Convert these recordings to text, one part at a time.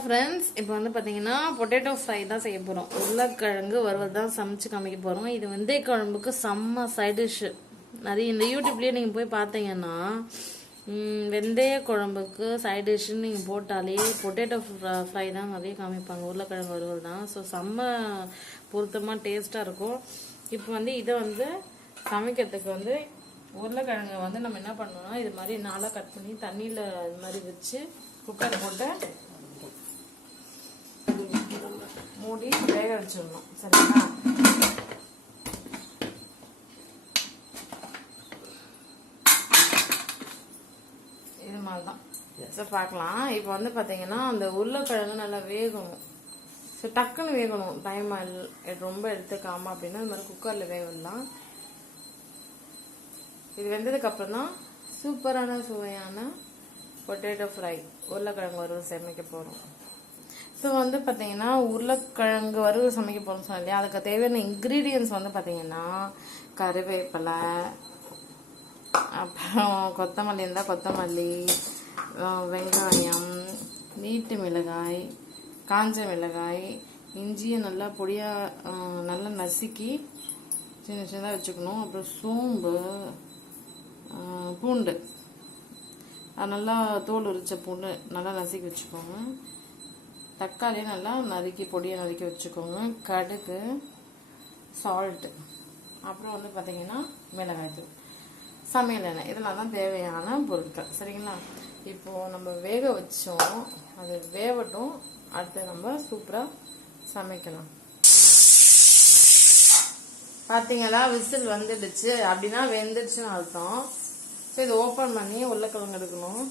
Friends இப்போ வந்து பார்த்தீங்கன்னா பொட்டேட்டோ ஃப்ரை தான் செய்ய போகிறோம். உருளைக்கிழங்கு வறுவல் தான் சமைச்சு காமிக்க போகிறோம். இது வெந்தய குழம்புக்கு செம்ம சைட் டிஷ்ஷு. நிறைய இந்த யூடியூப்லேயே நீங்கள் போய் பார்த்தீங்கன்னா வெந்தய குழம்புக்கு சைட் டிஷ்ஷுன்னு நீங்கள் போட்டாலே பொட்டேட்டோ ஃப்ரை தான் நிறைய காமிப்பாங்க. உருளைக்கிழங்கு வறுவல் தான். ஸோ செம்ம பொருத்தமாக டேஸ்ட்டாக இருக்கும். இப்போ வந்து இதை வந்து சமைக்கிறதுக்கு வந்து உருளைக்கிழங்கை வந்து நம்ம என்ன பண்ணணும்னா இது மாதிரி நாளாக கட் பண்ணி தண்ணியில் இது மாதிரி வச்சு குக்கர் போட்டு மூடி வேக வச்சிடணும். சரிங்களா? இது மாதிரி தான் பார்க்கலாம். இப்போ வந்து பார்த்தீங்கன்னா அந்த உருளைக்கிழங்கு நல்லா வேகணும். ஸோ டக்குன்னு வேகணும். டைம் ரொம்ப எடுத்துக்காம அப்படின்னா இது மாதிரி குக்கரில் வேகலாம். இது வெந்ததுக்கு அப்புறம் தான் சூப்பரான சுவையான பொட்டேட்டோ ஃப்ரை உருளைக்கிழங்கு வறுவல் சமைக்க போகிறோம். ஸோ வந்து பார்த்தீங்கன்னா உருளைக்கிழங்கு வறுவல் சமைக்க போகிறோம்னு சொன்னேன் இல்லையா, அதுக்கு தேவையான இன்க்ரீடியன்ஸ் வந்து பார்த்தீங்கன்னா கருவேப்பிலை, அப்புறம் கொத்தமல்லி இருந்தால் கொத்தமல்லி, வெங்காயம், நீட்டு மிளகாய், காஞ்ச மிளகாய், இஞ்சியை நல்லா பொடியாக நல்லா நசுக்கி சின்ன சின்னதாக வச்சுக்கணும். அப்புறம் சோம்பு, பூண்டு, அது நல்லா தோல் உரிச்ச பூண்டு நல்லா நசுக்கி வச்சுக்கோங்க. தக்காளியை நல்லா நறுக்கி பொடியை நறுக்கி வச்சுக்கோங்க. கடுகு, சால்ட்டு, அப்புறம் வந்து பார்த்தீங்கன்னா மிளகாய்த்தூள், சமையல் எண்ணெய், இதெல்லாம் தான் தேவையான பொருட்கள். சரிங்களா? இப்போது நம்ம வேக வச்சோம், அது வேகட்டும். அடுத்து நம்ம சூப்பராக சமைக்கலாம். பார்த்தீங்களா, விசில் வந்துடுச்சு அப்படின்னா வெந்துடுச்சுன்னு அர்த்தம். ஸோ இது ஓப்பன் பண்ணி உருளைக்கிழங்கு எடுக்கணும்.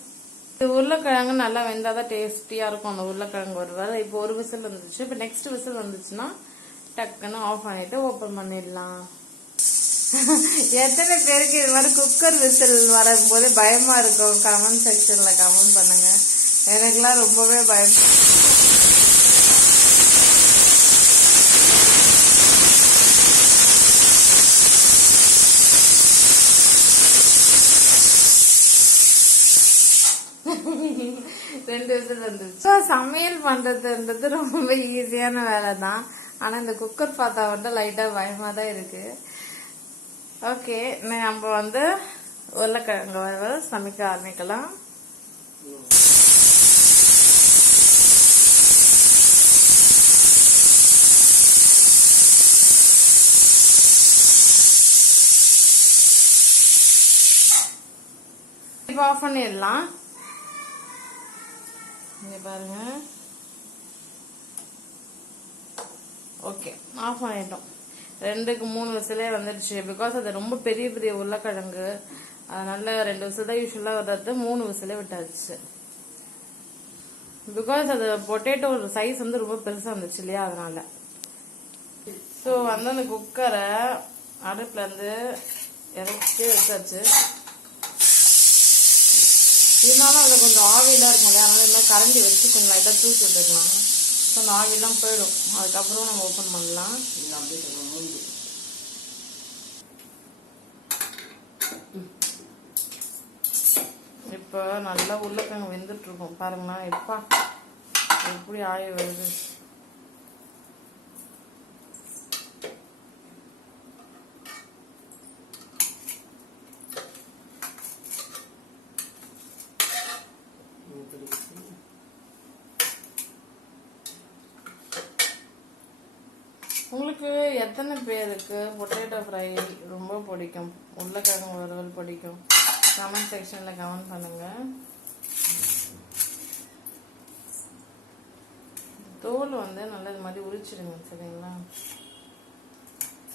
இது உருளைக்கிழங்கு நல்லா வெந்தாதான் டேஸ்டியாக இருக்கும் அந்த உருளைக்கிழங்கு வறுவல். இப்போ ஒரு விசில் வந்துச்சு. இப்போ நெக்ஸ்ட் விசில் வந்துச்சுன்னா டக்குன்னு ஆஃப் பண்ணிட்டு ஓப்பன் பண்ணிடலாம். எத்தனை பேருக்கு இது மாதிரி குக்கர் விசில் வரும்போது பயமா இருக்கும்? கமெண்ட் செக்ஷன்ல கமெண்ட் பண்ணுங்க. எனக்குலாம் ரொம்பவே பயம். ரெண்டு விசில் வந்துருச்சு. ஸோ சமையல் பண்றதுன்றது ரொம்ப ஈஸியான வேலை தான். ஆனா இந்த குக்கர் பார்த்தா வந்து லைட்டா பயமா தான் இருக்கு. ஓகே, நம்ம வந்து உருளைக்கிழங்கு வறுவல் சமைக்க ஆரம்பிக்கலாம். இப்போ ஆஃப் பண்ணிடலாம். இங்க பாருங்க. ஓகே, ஆஃப் பண்ணிட்டோம். 2-3 விசிலே வந்துடுச்சு. பிகாஸ் அது ரொம்ப பெரிய பெரிய உருளைக்கிழங்கு, அதனால 2 விசில் தான் யூஸ்வலா வர்றது. 3 விசிலே விட்டாச்சு. பிகாஸ் அது பொட்டேட்டோ சைஸ் வந்து ரொம்ப பெருசா இருந்துச்சு இல்லையா, அதனால. ஸோ வந்து அந்த குக்கரை அடுப்புல இருந்து இறக்கி வச்சாச்சு. இருந்தாலும் அதில் கொஞ்சம் ஆவிலாம் இருக்கும் இல்லையா, அதனால இந்த மாதிரி கரண்டி வச்சு கொஞ்சம் லைட்டாக தூக்கி விட்டுக்கலாம். ஸோ அந்த ஆவிலாம் போயிடும். அதுக்கப்புறம் நம்ம ஓப்பன் பண்ணலாம். இப்போ நல்லா உருளைக்கிழங்கு வெந்துட்டு இருக்கும் பாருங்களா. எப்பா எப்படி ஆவி வருது. உங்களுக்கு எத்தனை பேருக்கு பொட்டேட்டோ ஃப்ரை ரொம்ப பிடிக்கும், உருளைக்கிழங்கு வறுவல் பிடிக்கும்? கமெண்ட் செக்ஷன்ல கமெண்ட் பண்ணுங்க. தோல் வந்து நல்லா இது மாதிரி உரிச்சிடுங்க. சரிங்களா?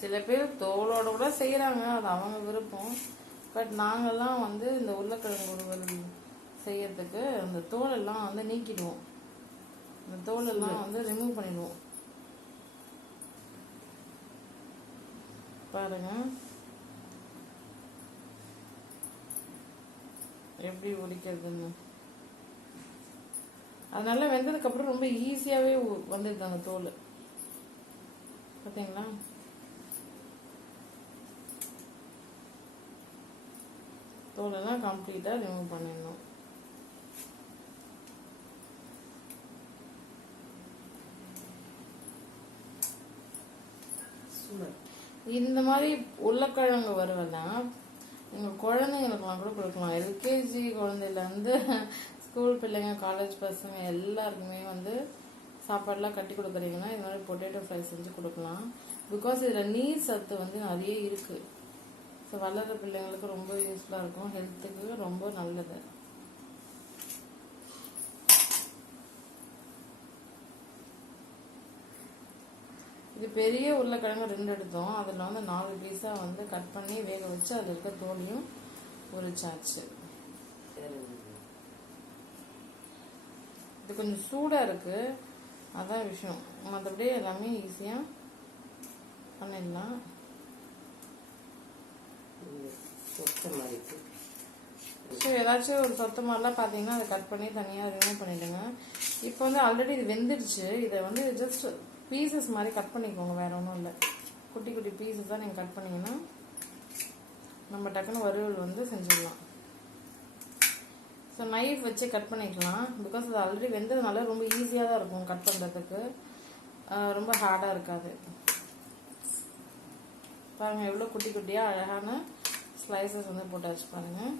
சில பேர் தோலோட கூட செய்யறாங்க, அது அவங்க விருப்பம். பட் நாங்கெல்லாம் வந்து இந்த உருளைக்கிழங்கு வறுவல் செய்யறதுக்கு அந்த தோலெல்லாம் வந்து நீக்கிடுவோம். இந்த தோலெல்லாம் வந்து ரிமூவ் பண்ணிடுவோம். பாருங்க எப்படி உரிக்கிறதுன்னு. அதனால வெந்ததுக்கு அப்புறம் ரொம்ப ஈஸியாவே வந்துருக்காங்க தோல். பாத்தீங்களா? தோலெல்லாம் கம்ப்ளீட்டா ரிமூவ் பண்ணிடணும். இந்த மாதிரி உருளைக்கிழங்கு வறுவல்லாம் நீங்கள் குழந்தைங்களுக்குலாம் கூட கொடுக்கலாம். எல்கேஜி குழந்தையிலேருந்து ஸ்கூல் பிள்ளைங்க, காலேஜ் பசங்க எல்லாருக்குமே வந்து சாப்பாடுலாம் கட்டி கொடுக்குறீங்கன்னா இந்த மாதிரி பொட்டேட்டோ ஃப்ரை செஞ்சு கொடுக்கலாம். பிகாஸ் இதில் நீர் சத்து வந்து நிறைய இருக்குது. ஸோ வளர்கிற பிள்ளைங்களுக்கு ரொம்ப யூஸ்ஃபுல்லாக இருக்கும், ஹெல்த்துக்கு ரொம்ப நல்லது. இது பெரிய உருளைக்கிழங்கு 2 எடுத்தோம். அதில் வந்து 4 பீஸாக வந்து கட் பண்ணி வேக வச்சு அதில் இருக்க தோலையும் உரிச்சாச்சு. இது கொஞ்சம் சூடாக இருக்குது, அதான் விஷயம். மற்றபடி எல்லாமே ஈஸியாக பண்ணிடலாம். ஸோ ஏதாச்சும் ஒரு சொத்த மாதிரிலாம் பார்த்தீங்கன்னா அதை கட் பண்ணி தனியாக ரிமூவ் பண்ணிவிடுங்க. இப்போ வந்து ஆல்ரெடி இது வெந்துடுச்சு. இதை வந்து ஜஸ்ட் பீசஸ் மாதிரி கட் பண்ணிக்கோங்க, வேறு ஒன்றும் இல்லை. குட்டி குட்டி பீசஸ் தான் நீங்கள் கட் பண்ணிங்கன்னா நம்ம டக்குன்னு வறுவல் வந்து செஞ்சிடலாம். ஸோ நைஃப் வச்சு கட் பண்ணிக்கலாம். பிகாஸ் அது ஆல்ரெடி வெந்ததுனால ரொம்ப ஈஸியாக தான் இருக்கும் கட் பண்ணுறதுக்கு, ரொம்ப ஹார்டாக இருக்காது. பாருங்கள் எவ்வளோ குட்டி குட்டியாக அழகான ஸ்லைசஸ் வந்து போட்டாச்சு பாருங்கள்.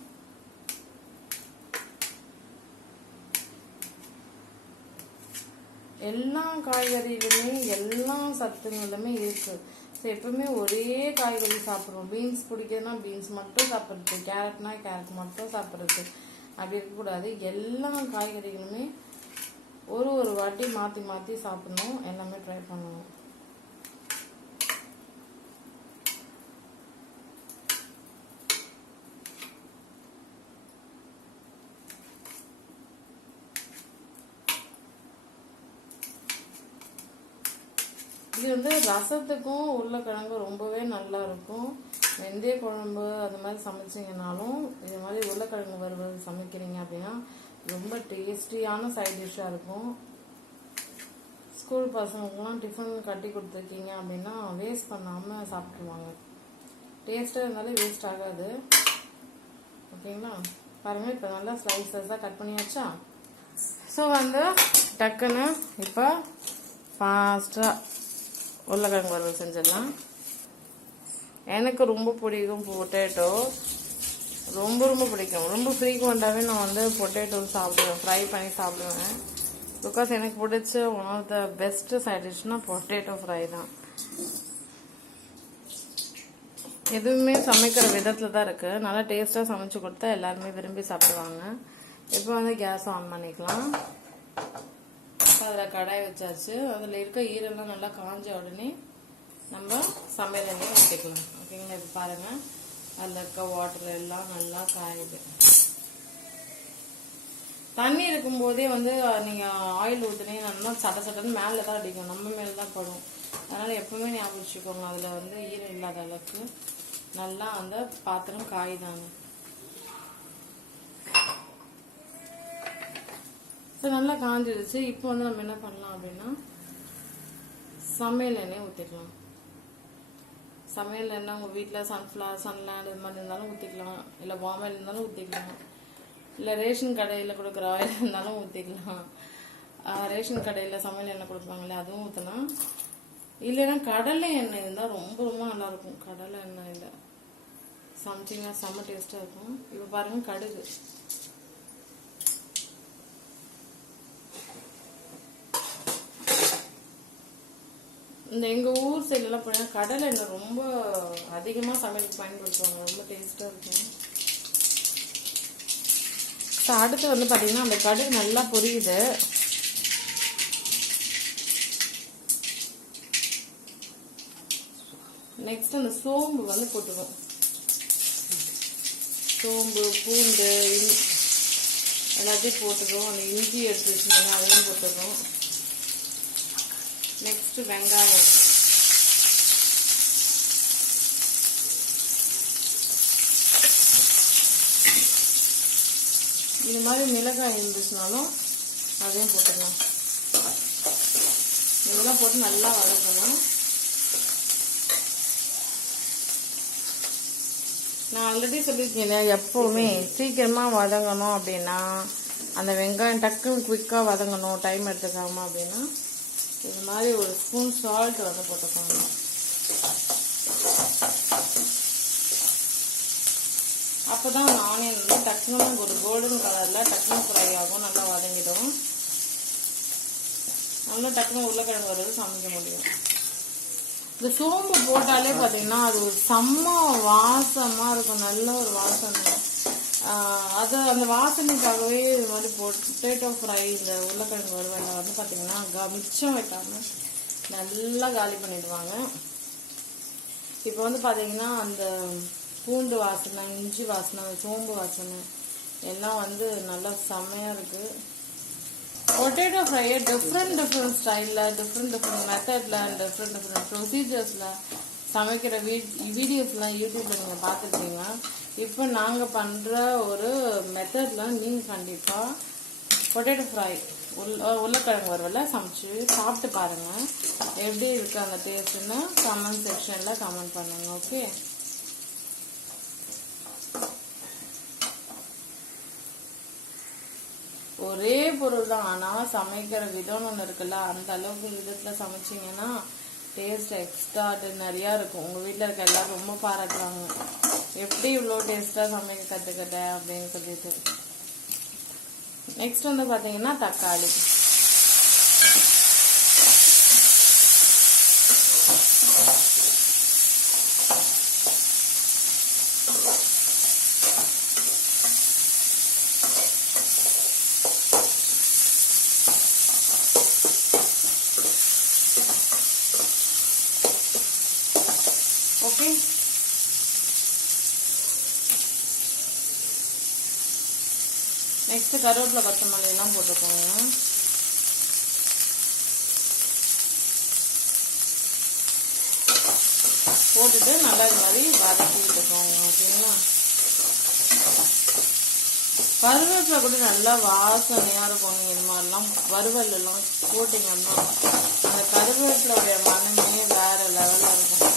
எல்லா காய்கறியிலுமே எல்லா சத்துங்களுமே இருக்குது. ஸோ எப்பவுமே ஒரே காய்கறி சாப்பிட்றோம். பீன்ஸ் பிடிக்குதுன்னா பீன்ஸ் மட்டும் சாப்பிட்றது, கேரட்னா கேரட் மட்டும் சாப்பிட்றது, அப்படி இருக்கக்கூடாது. எல்லா காய்கறிகளுமே ஒரு வாட்டி மாற்றி மாற்றி சாப்பிடணும், எல்லாமே ட்ரை பண்ணணும். இது வந்து ரசத்துக்கும் உருளைக்கிழங்கும் ரொம்பவே நல்லா இருக்கும். வெந்தய குழம்பு அந்த மாதிரி சமைச்சிங்கனாலும் இது மாதிரி உருளைக்கிழங்கு வறுவல் சமைக்கிறீங்க அப்படின்னா ரொம்ப டேஸ்டியான சைட் டிஷ்ஷாக இருக்கும். ஸ்கூல் பசங்களுக்குலாம் டிஃபன் கட்டி கொடுத்துருக்கீங்க அப்படின்னா வேஸ்ட் பண்ணாமல் சாப்பிட்ருவாங்க. டேஸ்ட்டாக இருந்தாலே வேஸ்ட் ஆகாது. ஓகேங்களா? பாருங்கள், இப்போ நல்லா ஸ்லைசஸாக கட் பண்ணியாச்சா? ஸோ வந்து டக்குன்னு இப்போ ஃபாஸ்ட்டாக உருளைக்கிழங்கு வறுவல் செஞ்சிடலாம். எனக்கு ரொம்ப பிடிக்கும் பொட்டேட்டோ, ரொம்ப பிடிக்கும். ரொம்ப ஃப்ரீக்வெண்ட்டாகவே நான் வந்து பொட்டேட்டோ சாப்பிடுவேன், ஃப்ரை பண்ணி சாப்பிடுவேன். பிகாஸ் எனக்கு பிடிச்ச one of the best side டிஷ்னால் பொட்டேட்டோ ஃப்ரை தான். எதுவுமே சமைக்கிற விதத்தில் தான் இருக்குது. நல்லா டேஸ்ட்டாக சமைச்சு கொடுத்தா எல்லாருமே விரும்பி சாப்பிடுவாங்க. இப்போ வந்து கேஸ் ஆன் பண்ணிக்கலாம். அதில் கடாய் வச்சாச்சு. அதில் இருக்க ஈரெல்லாம் நல்லா காஞ்ச உடனே நம்ம சமையல் எண்ணெய் ஊற்றிக்கலாம். ஓகேங்களா? இப்போ பாருங்கள், அதில் இருக்க வாட்டர் எல்லாம் நல்லா காயுது. தண்ணி இருக்கும்போதே வந்து நீங்கள் ஆயில் ஊற்றினீங்கன்னா சட்டன்னு மேலே தான் அடிக்கும், நம்ம மேலே தான் படும். அதனால் எப்பவுமே ஞாபகம் வச்சுக்கோங்க, அதில் வந்து ஈரம் இல்லாத அளவுக்கு நல்லா அந்த பாத்திரம் காயுதாங்க. ஸோ நல்லா காஞ்சிடுச்சு. இப்போ வந்து நம்ம என்ன பண்ணலாம் அப்படின்னா சமையல் எண்ணெய் ஊற்றிக்கலாம். சமையல் எண்ணெய் உங்கள் வீட்டில் சன்லேண்ட் இது மாதிரி இருந்தாலும் ஊற்றிக்கலாம், இல்லை பாமாயில் இருந்தாலும் ஊற்றிக்கலாம், இல்லை ரேஷன் கடையில் கொடுக்குற ஆயில் இருந்தாலும் ஊற்றிக்கலாம். ரேஷன் கடையில் சமையல் எண்ணெய் கொடுப்பாங்களே அதுவும் ஊற்றலாம். இல்லைன்னா கடலை எண்ணெய் இருந்தால் ரொம்ப நல்லாயிருக்கும். கடலை எண்ணெயில் சமைச்சிங்கன்னா செம்ம டேஸ்ட்டாக இருக்கும். இப்போ பாருங்கள், கடுகு. இந்த எங்கள் ஊர் சைட்லலாம் போனீங்கன்னா கடலை எண்ணெய் ரொம்ப அதிகமாக சமையலுக்கு பயன்படுத்துவாங்க, ரொம்ப டேஸ்ட்டாக இருக்கும். ஸோ அடுத்து வந்து பார்த்தீங்கன்னா அந்த கடுகு நல்லா பொரியுது. நெக்ஸ்ட் அந்த சோம்பு வந்து போட்டுருவோம். சோம்பு, பூண்டு எல்லாத்தையும் போட்டுருவோம். அந்த இஞ்சி எடுத்து வச்சுருந்தோம் அதையும் போட்டுருவோம். நெக்ஸ்ட் வெங்காயம். இது மாதிரி மிளகாய் இருந்துச்சுனாலும் அதையும் போட்டுக்கலாம். இதெல்லாம் போட்டு நல்லா வதக்கணும். நான் ஆல்ரெடி சொல்லியிருக்கேன், எப்போவுமே சீக்கிரமாக வதங்கணும் அப்படின்னா அந்த வெங்காயம் டக்குன்னு குவிக்காக வதங்கணும், டைம் எடுத்துக்காமல் அப்படின்னா இது மாதிரி ஒரு ஸ்பூன் சால்ட் வந்து போட்டுக்கோங்க. அப்போதான் ஆனியன் வந்து டக்குனு ஒரு கோல்டன் கலரில் டக்குனு ஃப்ரை ஆகும், நல்லா வதங்கிடும். நல்லா டக்குனு உருளைக்கிழங்கு வறுவல் சமைக்க முடியும். இந்த சோம்பு போட்டாலே பார்த்தீங்கன்னா அது ஒரு செம்ம வாசமாக இருக்கும், நல்ல ஒரு வாசனை. அது அந்த வாசனைக்காகவே இது மாதிரி பொட்டேட்டோ ஃப்ரை இந்த உருளைக்கிழங்கு வறுவலில் வந்து பார்த்தீங்கன்னா மிச்சம் வைக்காமல் நல்லா காலி பண்ணிடுவாங்க. இப்போ வந்து பார்த்தீங்கன்னா அந்த பூண்டு வாசனை, இஞ்சி வாசனை, சோம்பு வாசனை எல்லாம் வந்து நல்லா செம்மையாக இருக்குது. பொட்டேட்டோ ஃப்ரையை டிஃப்ரெண்ட் ஸ்டைலில், டிஃப்ரெண்ட் மெத்தடில் அண்ட் டிஃப்ரெண்ட் ப்ரொசீஜர்ஸில் சமைக்கிற வீடியோஸ்லாம் யூடியூப்பில் நீங்கள் பார்த்துருக்கீங்க. இப்போ நாங்கள் பண்ணுற ஒரு மெத்தடில் நீங்கள் கண்டிப்பாக பொட்டேட்டோ ஃப்ரை உருளைக்கிழங்கு வறுவலில் சமைச்சு சாப்பிட்டு பாருங்கள். எப்படி இருக்குது அந்த டேஸ்ட்டுன்னு கமெண்ட் செக்ஷனில் கமெண்ட் பண்ணுங்கள். ஓகே, ஒரே பொருள் தான், ஆனால் சமைக்கிற விதம்னு ஒன்று இருக்குல்ல, அந்த அளவுக்கு விதத்தில் சமைச்சிங்கன்னா டேஸ்ட் எக்ஸ்ட்ராடினரியா இருக்கும். உங்கள் வீட்டில் இருக்க எல்லாரும் ரொம்ப பாராட்டுவாங்க, எப்படி இவ்வளோ டேஸ்ட்டாக சமைக்க கற்றுக்கிட்டேன் அப்படின்னு சொல்லிட்டு. நெக்ஸ்ட் வந்து பார்த்தீங்கன்னா தக்காளி. ஓகே, நெக்ஸ்ட் கருவேப்பிலை கொத்தமல்லி எல்லாம் போட்டுக்கோங்க. போட்டுட்டு நல்லா இது மாதிரி வதக்கி விட்டுக்கோங்க. ஓகேங்களா, கருவேப்பிலை கூட நல்லா வாசனையா இருக்கும். இது மாதிரிலாம் வறுவல் எல்லாம் போட்டீங்கன்னா அந்த கருவேப்பிலையுடைய மனமே வேற லெவலில் இருக்கும்.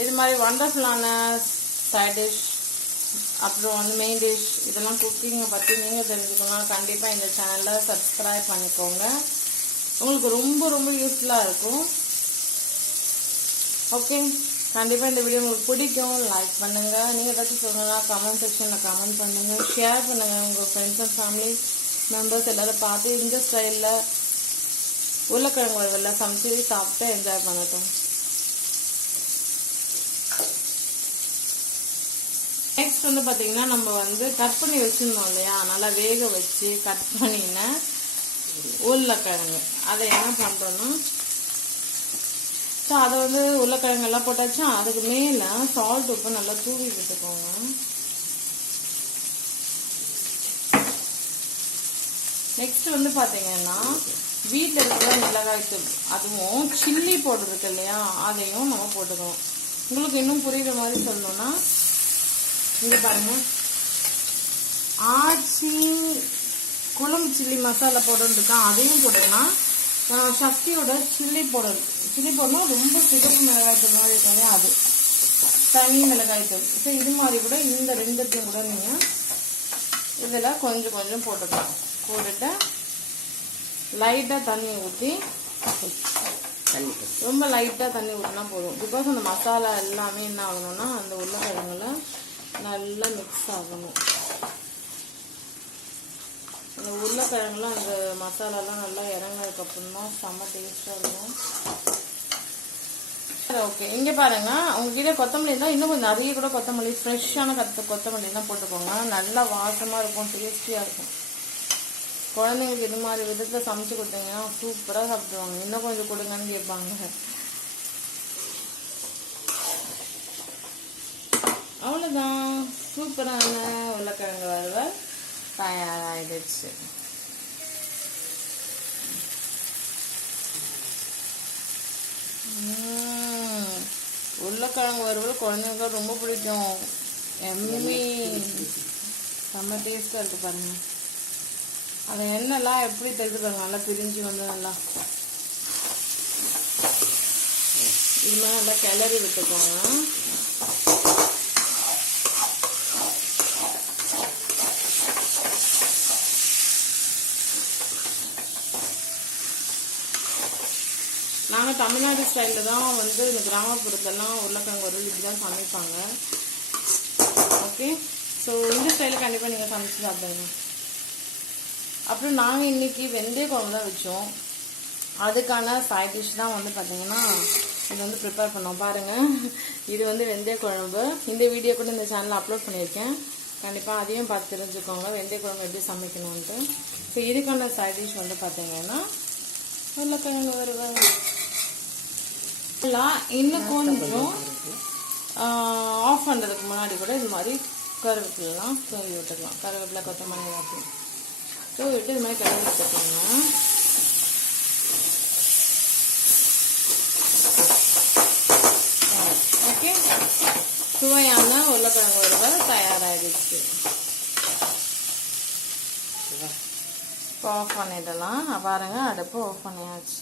இது மாதிரி வண்டர்ஃபுல்லான சைட் டிஷ், அப்புறம் வந்து மெயின் டிஷ், இதெல்லாம் குக்கிங்கை பற்றி நீங்கள் தெரிஞ்சுக்கணும். கண்டிப்பாக இந்த சேனலில் சப்ஸ்கிரைப் பண்ணிக்கோங்க, உங்களுக்கு ரொம்ப ரொம்ப யூஸ்ஃபுல்லாக இருக்கும். ஓகே, கண்டிப்பாக இந்த வீடியோ உங்களுக்கு பிடிக்கும். லைக் பண்ணுங்கள், நீங்கள் ஏதாச்சும் சொல்லணும்னா கமெண்ட் செக்ஷனில் கமெண்ட் பண்ணுங்கள், ஷேர் பண்ணுங்கள். உங்கள் ஃப்ரெண்ட்ஸ் அண்ட் ஃபேமிலி மெம்பர்ஸ் எல்லோரும் பார்த்து இந்த ஸ்டைலில் உருளைக்கிழங்கு வறுவலில் சமைச்சு சாப்பிட்டு என்ஜாய் பண்ணட்டும். நெக்ஸ்ட் வந்து பார்த்தீங்கன்னா நம்ம வந்து கட் பண்ணி வச்சுருந்தோம் இல்லையா, நல்லா வேக வச்சு கட் பண்ணின உருளைக்கிழங்கு, அதை என்ன பண்ணுறோன்னா, ஸோ அதை வந்து உருளைக்கிழங்கு எல்லாம் போட்டாச்சா, அதுக்கு மேலே சால்ட் உப்பு நல்லா தூவி விட்டுக்கோங்க. நெக்ஸ்ட் வந்து பார்த்தீங்கன்னா வீட்டில் இருக்கிற மிளகாய் தூள், அதுவும் சில்லி பவுடர் இருக்கு இல்லையா, அதையும் நம்ம போட்டுக்கணும். உங்களுக்கு இன்னும் புரியுற மாதிரி சொல்லணும்னா இங்கே பாருங்க, ஆச்சி குழம்பு சில்லி மசாலா பவுடர் இருக்கா, அதையும் போட்டுக்கலாம். சக்தியோட சில்லி பவுடர்னா ரொம்ப சிகப்பு மிளகாய் தூள் மாதிரி இருக்கும் இல்லையா, அது தனி மிளகாய் தூள். ஸோ இது மாதிரி கூட இந்த ரெண்டுத்தையும் கூட நீங்கள் இதில் கொஞ்சம் கொஞ்சம் போட்டுக்கலாம். போட்டுட்டு லைட்டாக தண்ணி ஊற்றி, ரொம்ப லைட்டாக தண்ணி ஊற்றினா போதும். பிகாஸ் அந்த மசாலா எல்லாமே என்ன ஆகணும்னா அந்த உருளைக்கிழங்குல நல்லா மிக்ஸ் ஆகணும். அந்த உருளைக்கிழங்குலாம் அந்த மசாலாலாம் நல்லா இறங்கினதுக்கப்புறம் தான் செம்ம டேஸ்டாக இருக்கும். சரி, ஓகே, இங்கே பாருங்க, உங்ககிட்ட கொத்தமல்லி இருந்தால் இன்னும் கொஞ்சம் நிறைய கூட கொத்தமல்லி, ஃப்ரெஷ்ஷான கொத்தமல்லி தான் போட்டுக்கோங்க. நல்லா வாசமாக இருக்கும், டேஸ்டியாக இருக்கும். குழந்தைங்களுக்கு இது மாதிரி விதத்தில் சமைச்சு கொடுத்தீங்கன்னா சூப்பராக சாப்பிடுவாங்க. இன்னும் கொஞ்சம் கொடுங்கன்னு கேட்பாங்க. அவ்வளோதான், சூப்பரான உருளைக்கிழங்கு வறுவல் தயாராகிடுச்சு. உருளைக்கிழங்கு வறுவல் குழந்தைங்களுக்கு ரொம்ப பிடிக்கும். எம்மி செம்ம டேஸ்டாக இருக்குது பாருங்க. அதை எண்ணெய்லாம் எப்படி தெரிஞ்சுப்பாங்க, நல்லா பிரிஞ்சு வந்து நல்லா இது மாதிரி நல்லா கிளறி விட்டுக்கோங்க. தமிழ்நாடு ஸ்டைலில் தான் வந்து இந்த கிராமப்புறத்தெல்லாம் உருளைக்கிழங்கு வறுவல் இப்படி தான் சமைப்பாங்க. ஓகே, ஸோ இந்த ஸ்டைலில் கண்டிப்பாக நீங்கள் சமைச்சு சாப்பிடுங்க. அப்புறம் நாங்கள் இன்றைக்கி வெந்தய குழம்பு தான் வச்சோம். அதுக்கான சைட் டிஷ் தான் வந்து பார்த்தீங்கன்னா இது வந்து ப்ரிப்பேர் பண்ணோம். பாருங்கள், இது வந்து வெந்தய குழம்பு. இந்த வீடியோ கூட இந்த சேனலில் அப்லோட் பண்ணியிருக்கேன். கண்டிப்பாக அதையும் பார்த்து தெரிஞ்சுக்கோங்க வெந்தய குழம்பு எப்படி சமைக்கணும்ன்ட்டு. ஸோ இதுக்கான சைட் டிஷ் வந்து பார்த்தீங்கன்னா உருளைக்கிழங்கு வறுவல். இன்னும் கொஞ்சம் ஆஃப் பண்ணுறதுக்கு முன்னாடி கூட இது மாதிரி கருவேப்பிலாம் தூவி விட்டுக்கலாம். கருவேப்பிலை, கொத்தமல்லி எல்லாத்தையும் தூவி விட்டு இது மாதிரி கிளம்பி விட்டுக்கோங்க. ஓகே, சுவையான உருளைக்கிழங்கு வறுவல் தயாராகிடுச்சு. ஆஃப் பண்ணிடலாம். பாருங்க, அடுப்பு ஆஃப் பண்ணியாச்சு.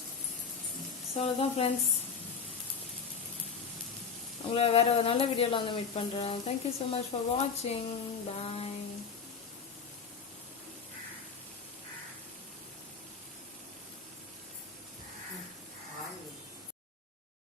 ஸோ அதுதான் ஃப்ரெண்ட்ஸ், உங்களை வேற ஒரு நல்ல வீடியோவில் வந்து மீட் பண்ணுறேன். தேங்க்யூ ஸோ மச் ஃபார் வாட்சிங். பாய்.